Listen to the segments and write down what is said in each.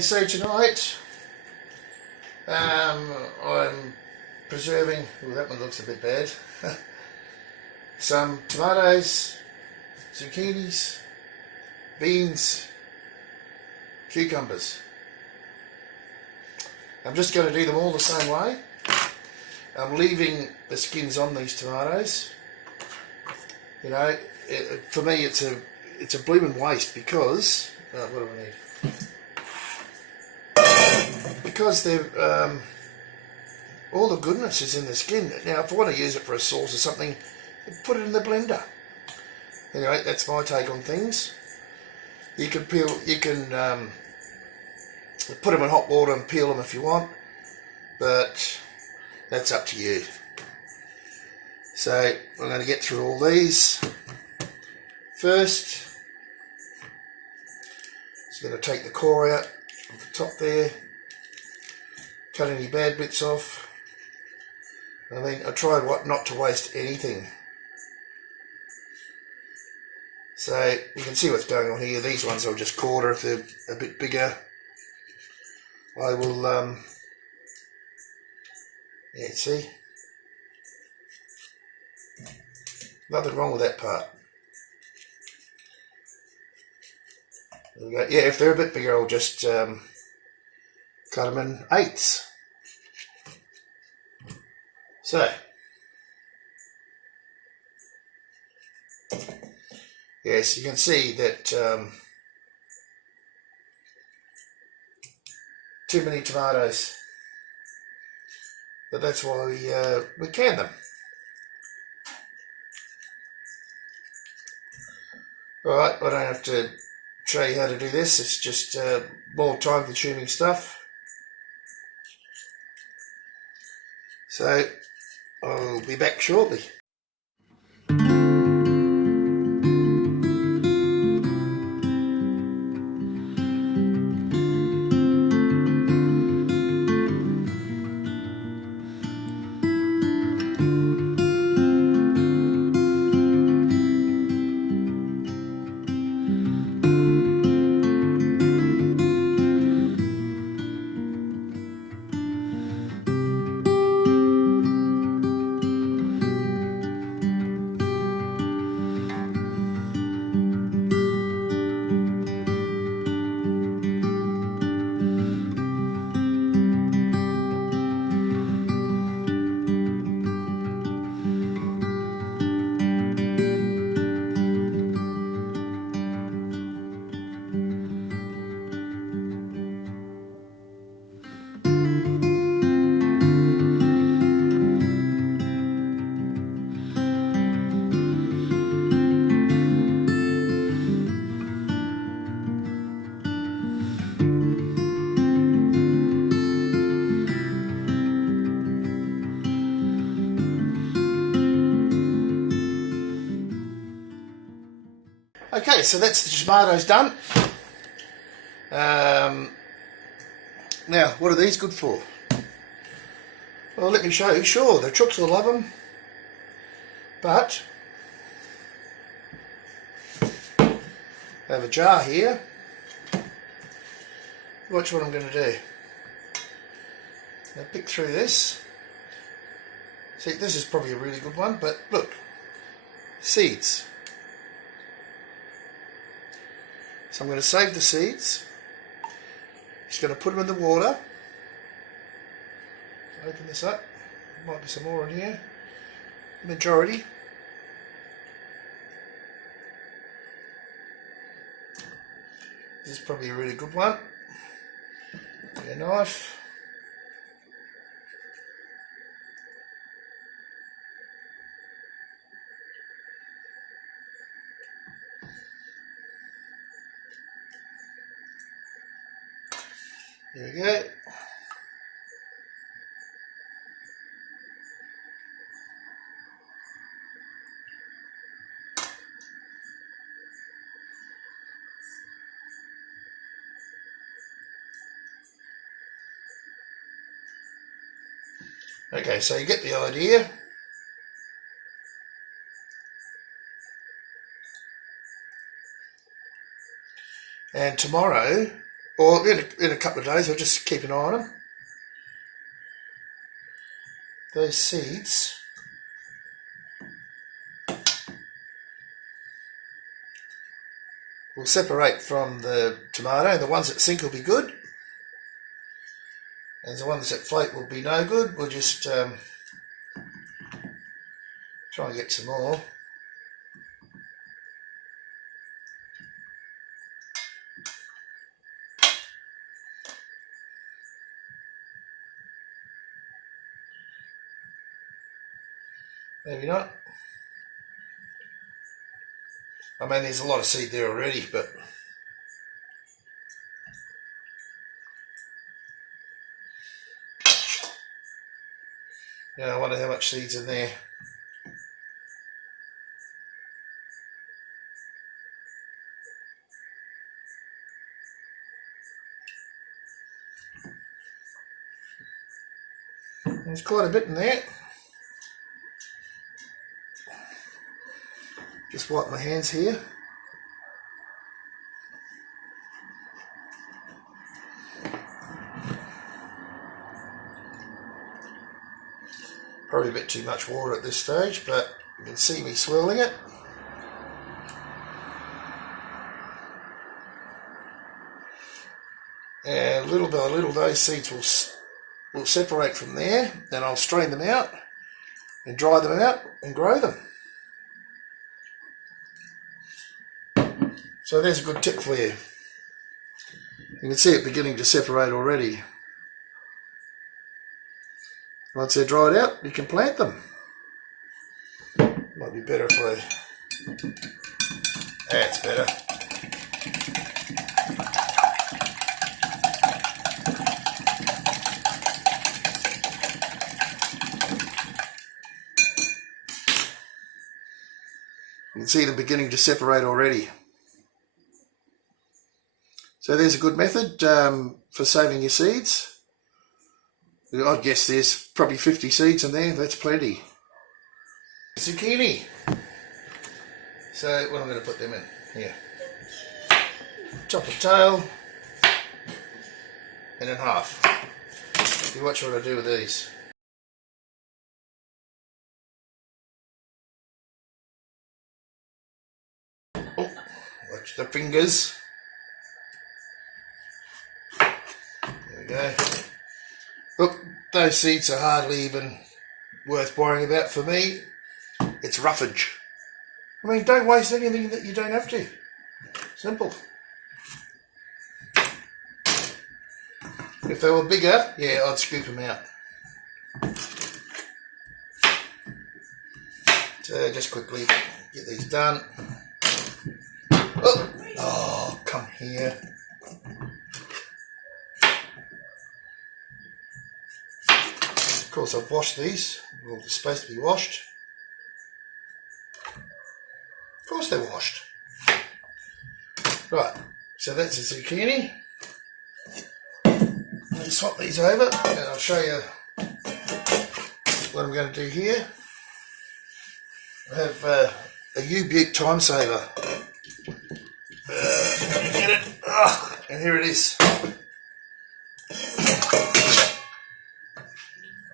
So tonight I'm preserving, oh that one looks a bit bad, some tomatoes, zucchinis, beans, cucumbers. I'm just going to do them all the same way. I'm leaving the skins on these tomatoes. You know, for me it's a blooming waste because, what do I need? Because they're, all the goodness is in the skin. Now if I want to use it for a sauce or something, put it in the blender. Anyway, that's my take on things. You can peel, you can put them in hot water and peel them if you want, but that's up to you. So I'm going to get through all these. First, just going to take the core out of the top there, cut any bad bits off. I mean, I tried not to waste anything. So you can see what's going on here. These ones I'll just quarter if they're a bit bigger. I will, yeah, see? Nothing wrong with that part. There we go. Yeah, if they're a bit bigger, I'll just cut them in eighths. So, yes, you can see that too many tomatoes, but that's why we can them. Alright, I don't have to show you how to do this, it's just more time consuming stuff. So I'll be back shortly. Okay, so that's the tomatoes done. Now, what are these good for? Well, let me show you. Sure, the chooks will love them, but I have a jar here. Watch what I'm going to do. Now, pick through this. See, this is probably a really good one, but look, seeds. So I'm going to save the seeds. Just going to put them in the water. Open this up. Might be some more in here. Majority. This is probably a really good one. Get a knife. There we go. Okay, so you get the idea. And tomorrow or in a couple of days. I'll just keep an eye on them. Those seeds will separate from the tomato, and the ones that sink will be good, and the ones that float will be no good. We'll just try and get some more. Maybe not. I mean, there's a lot of seed there already, but yeah, I wonder how much seed's in there. There's quite a bit in there. Just wipe my hands here. Probably a bit too much water at this stage, but you can see me swirling it. And little by little those seeds will separate from there, then I'll strain them out and dry them out and grow them. So there's a good tip for you. You can see it beginning to separate already. Once they're dried out, you can plant them. Might be better if I... That's better. You can see them beginning to separate already. So there's a good method for saving your seeds. I guess there's probably 50 seeds in there. That's plenty. Zucchini. So what I'm going to put them in here. Chop the tail and in half. You watch what I do with these. Oh, watch the fingers. There we go. Look, those seeds are hardly even worth worrying about for me. It's roughage. I mean, don't waste anything that you don't have to. Simple. If they were bigger, yeah, I'd scoop them out. So just quickly get these done. Oh, come here. Of course, I've washed these. Well, they're supposed to be washed. Of course they're washed. Right, so that's a zucchini. Let me swap these over and I'll show you what I'm going to do here. I have a U-Butte time saver. Get it? And here it is.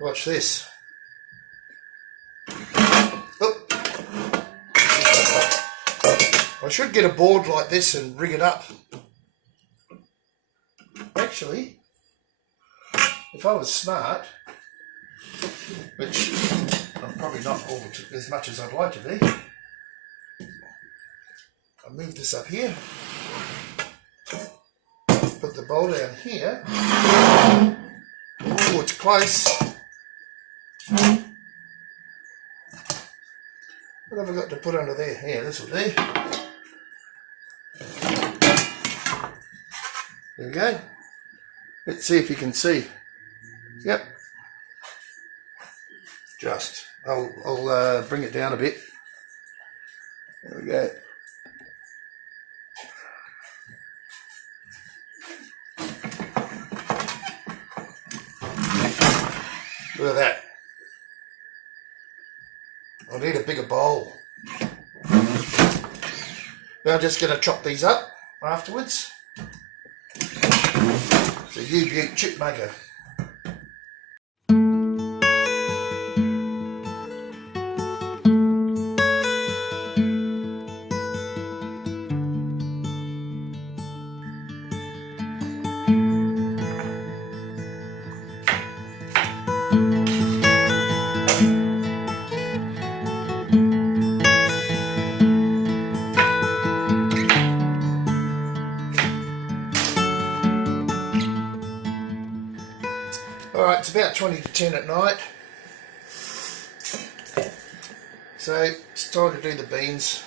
Watch this. Oh. I should get a board like this and rig it up. Actually, if I was smart, which I'm probably not all as much as I'd like to be, I'll move this up here, put the bowl down here. Oh, it's close. What have I got to put under there? Yeah, this will do. There we go. Let's see if you can see. Yep. Just. I'll bring it down a bit. There we go. Look at that. I need a bigger bowl. Now I'm just going to chop these up afterwards. the U-Butte chip maker. Alright, it's about 20 to 10 at night, so it's time to do the beans.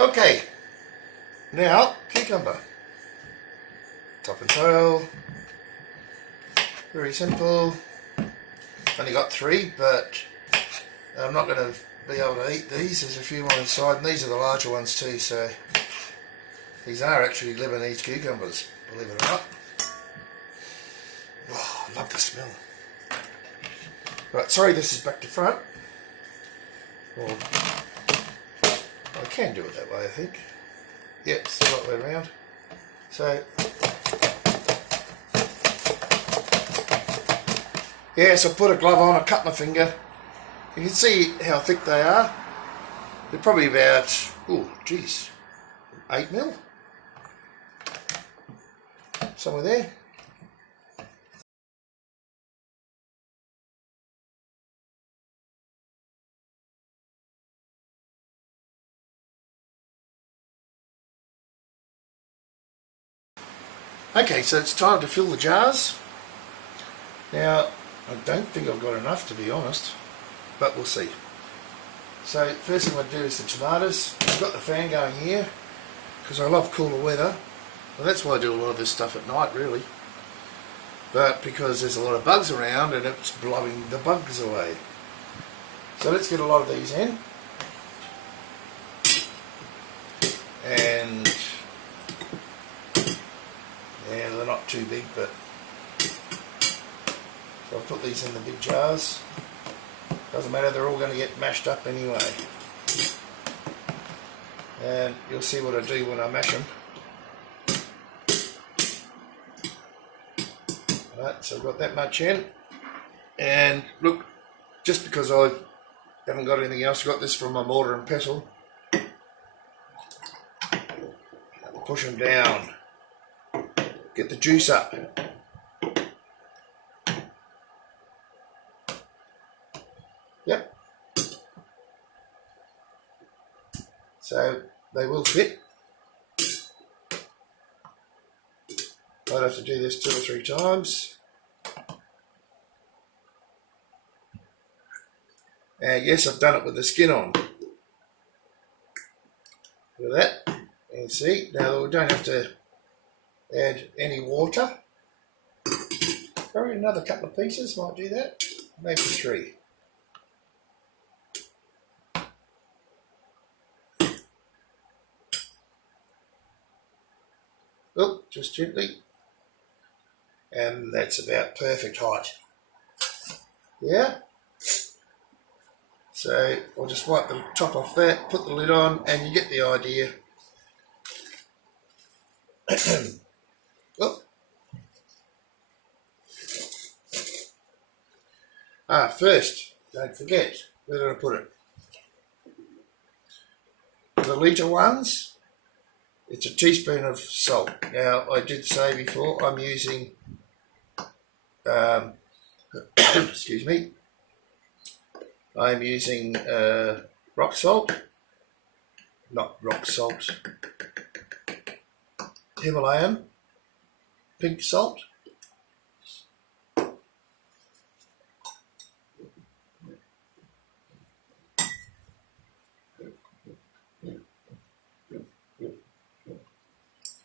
Okay, now cucumber, top and tail, very simple. Only got 3, but I'm not going to be able to eat these. There's a few more inside, and these are the larger ones too, so these are actually Lebanese cucumbers, believe it or not. Oh, I love the smell. Right, sorry this is back to front. Or I can do it that way, I think. Yep, it's the right way around. So, yes, I put a glove on, I cut my finger. You can see how thick they are. They're probably about, oh, geez, 8 mil. Somewhere there. Okay, so it's time to fill the jars. Now, I don't think I've got enough, to be honest, but we'll see. So first thing I'm going to do is the tomatoes. I've got the fan going here because I love cooler weather. Well, that's why I do a lot of this stuff at night, really. But because there's a lot of bugs around and it's blowing the bugs away. So let's get a lot of these in. And yeah, they're not too big, but so I'll put these in the big jars. Doesn't matter, they're all going to get mashed up anyway. And you'll see what I do when I mash them. Right, so I've got that much in. And look, just because I haven't got anything else, I've got this from my mortar and pestle. Push them down. Get the juice up. Yep. So they will fit. I'd have to do this 2 or 3 times. And yes, I've done it with the skin on. Look at that. And see, now we don't have to add any water. Probably another couple of pieces might do that. Maybe 3. Oh, just gently. And that's about perfect height. Yeah. So I'll just wipe the top off that, put the lid on, and you get the idea. Oh. First, don't forget, where did I put it? The litre ones, it's a teaspoon of salt. Now, I did say before, I'm using, excuse me, I'm using rock salt, not rock salt, Himalayan pink salt.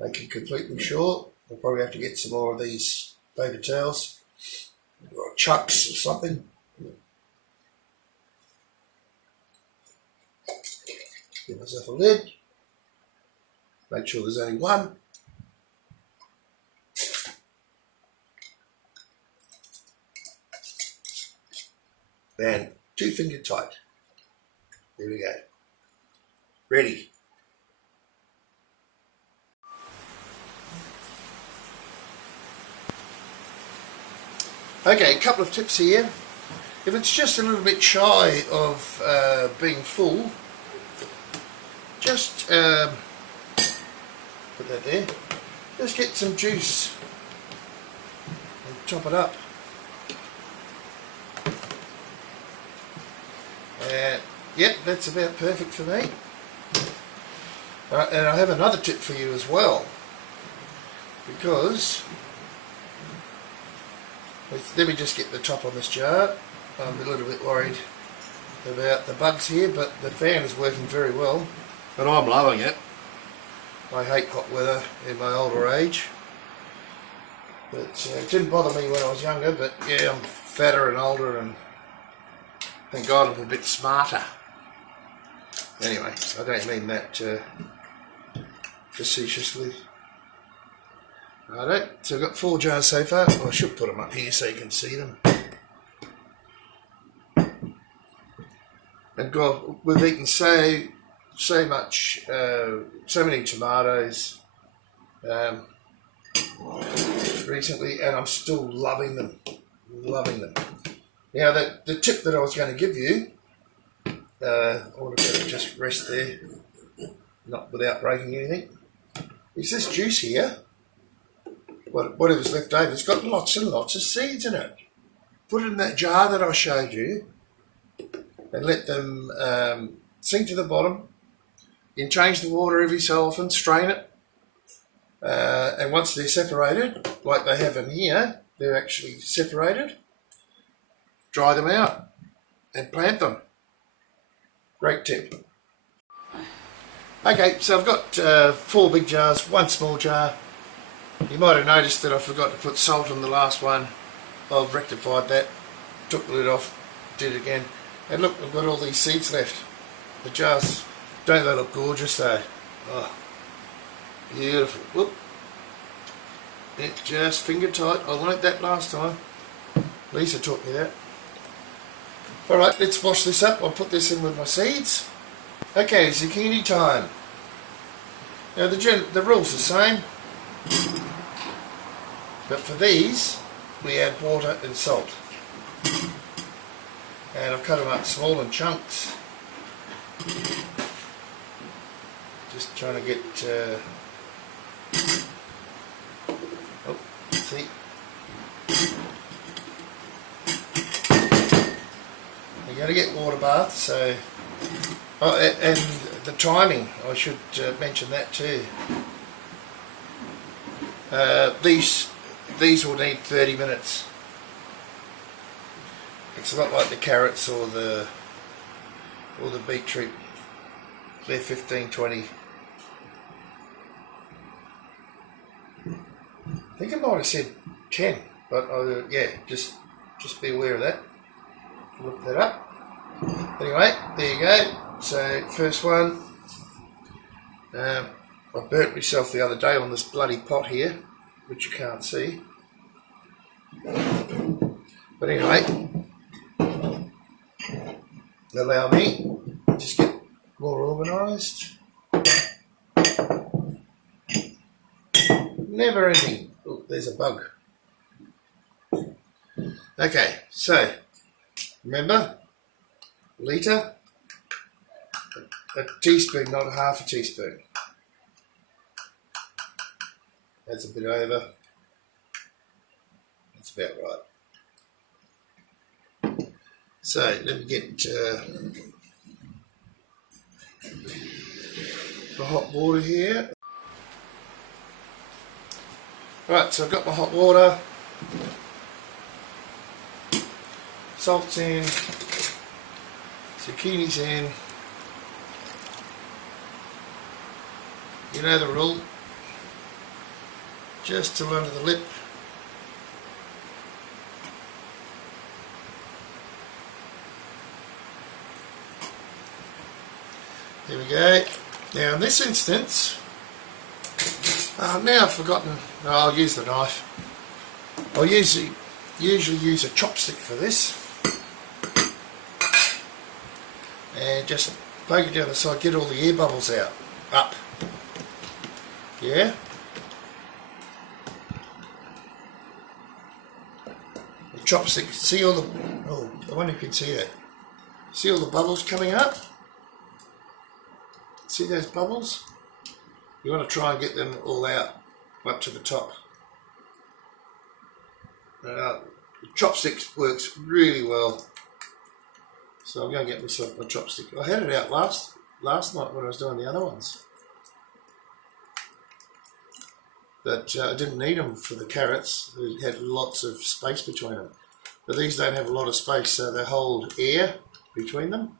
Make it completely sure. We'll probably have to get some more of these paper towels or chucks or something. Give myself a lid. Make sure there's only one. And 2-finger tight. There we go. Ready. Okay, a couple of tips here. If it's just a little bit shy of being full, just put that there. Just get some juice and top it up. Yep, that's about perfect for me. And I have another tip for you as well, because let me just get the top on this jar. I'm a little bit worried about the bugs here, but the fan is working very well and I'm loving it. I hate hot weather in my older age, but it didn't bother me when I was younger, but yeah, I'm fatter and older, and thank God I'm a bit smarter. Anyway, I don't mean that facetiously. Righto, so I've got 4 jars so far. Well, I should put them up here so you can see them. And God, we've eaten so much, so many tomatoes recently, and I'm still loving them. Now, the tip that I was going to give you, I want to just rest there, not without breaking anything, is this juice here. Whatever's left over, it's got lots and lots of seeds in it. Put it in that jar that I showed you and let them sink to the bottom. You can change the water every so often, strain it, and once they're separated, like they have in here, they're actually separated, dry them out and plant them. Great tip. Okay, so I've got 4 big jars, 1 small jar. You might have noticed that I forgot to put salt on the last one. I've rectified that, took the lid off, did it again, and look, I've got all these seeds left. The jars, don't they look gorgeous though? Oh, beautiful. Whoop. It's just finger tight. I learnt that last time. Lisa taught me that. Alright, let's wash this up. I'll put this in with my seeds. Okay, zucchini time. Now the rule's the same, but for these we add water and salt. And I've cut them up small in chunks. Just trying to get oh, see. You're going to get water baths, so and the timing, I should mention that too. These will need 30 minutes. It's not like the carrots or the beetroot. They're 15-20. I think I might have said 10, but yeah, just be aware of that. Look that up. Anyway, there you go. So first one. I burnt myself the other day on this bloody pot here, which you can't see. But anyway, allow me to just get more organised. Never ending. Oh, there's a bug. Okay, so remember, litre, a teaspoon, not a half a teaspoon. That's a bit over. That's about right. So let me get my hot water here. Right, so I've got my hot water. Salt's in. Zucchini's in. You know the rule. Just till under the lip. There we go. Now in this instance, now I've forgotten, I'll use the knife. I'll usually use a chopstick for this. And just poke it down the side, get all the air bubbles out. Up. Yeah? The chopstick, see all the, oh, I wonder if you can see that. See all the bubbles coming up? See those bubbles? You want to try and get them all out, up to the top. The chopstick works really well. So I'm going to get myself a chopstick. I had it out last night when I was doing the other ones. But I didn't need them for the carrots. They had lots of space between them. But these don't have a lot of space, so they hold air between them.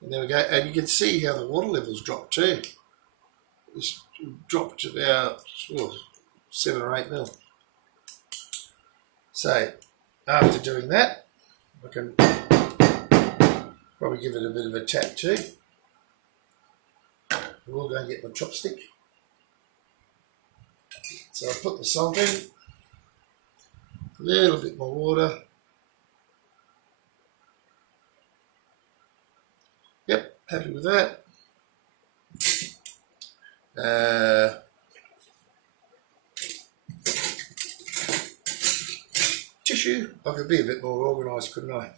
And there we go. And you can see how the water levels dropped too. It's dropped about 7 or 8 mil. So after doing that, I can probably give it a bit of a tap too. We'll go and get my chopstick. So I'll put the salt in, a little bit more water. Yep, happy with that. Tissue. I could be a bit more organised, couldn't I?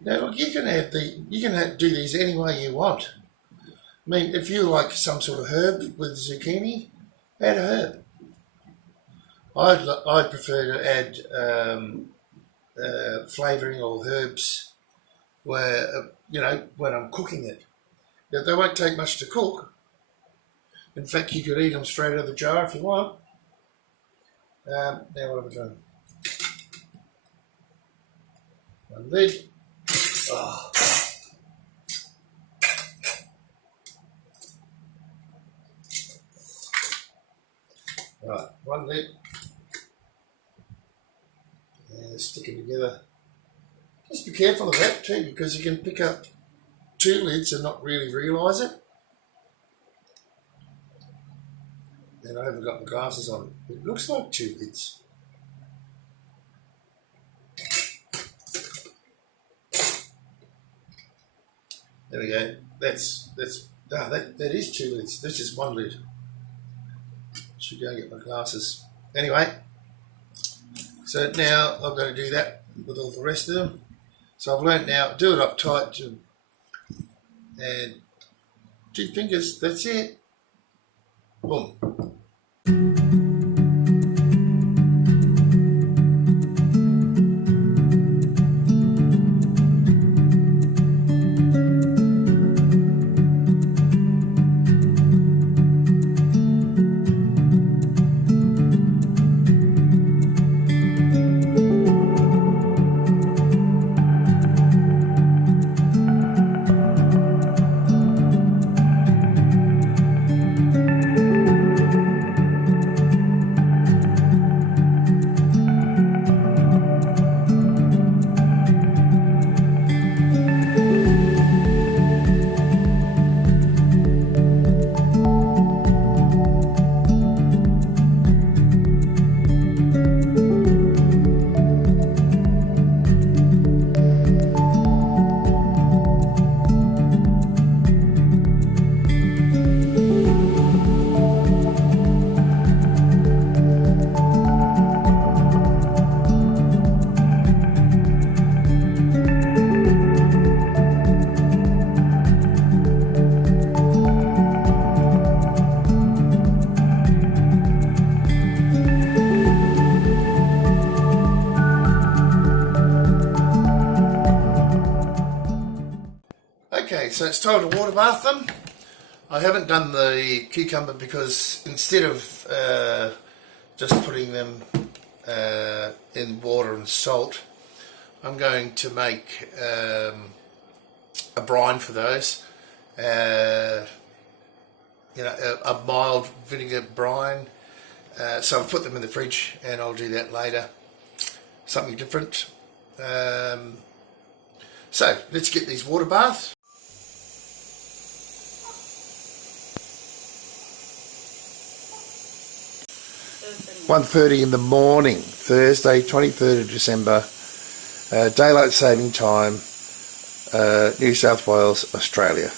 Now, look, you can do these any way you want. I mean, if you like some sort of herb with zucchini, add a herb. I'd prefer to add flavouring or herbs where when I'm cooking it. They won't take much to cook. In fact, you could eat them straight out of the jar if you want. Now what have I done? One lid. Oh. Right, one lid. And stick it together. Just be careful of that too, because you can pick up 2 lids and not really realise it. And I haven't got my glasses on. It looks like 2 lids. There we go. That is 2 lids. This is 1 lid. Should go and get my glasses. Anyway, so now I've got to do that with all the rest of them. So I've learnt now, do it up tight and 2 fingers, that's it. Boom. So it's time to water bath them. I haven't done the cucumber because instead of just putting them in water and salt, I'm going to make a brine for those. A mild vinegar brine. So I'll put them in the fridge and I'll do that later. Something different. So let's get these water baths. 1:30 in the morning, Thursday, 23rd of December, daylight saving time, New South Wales, Australia.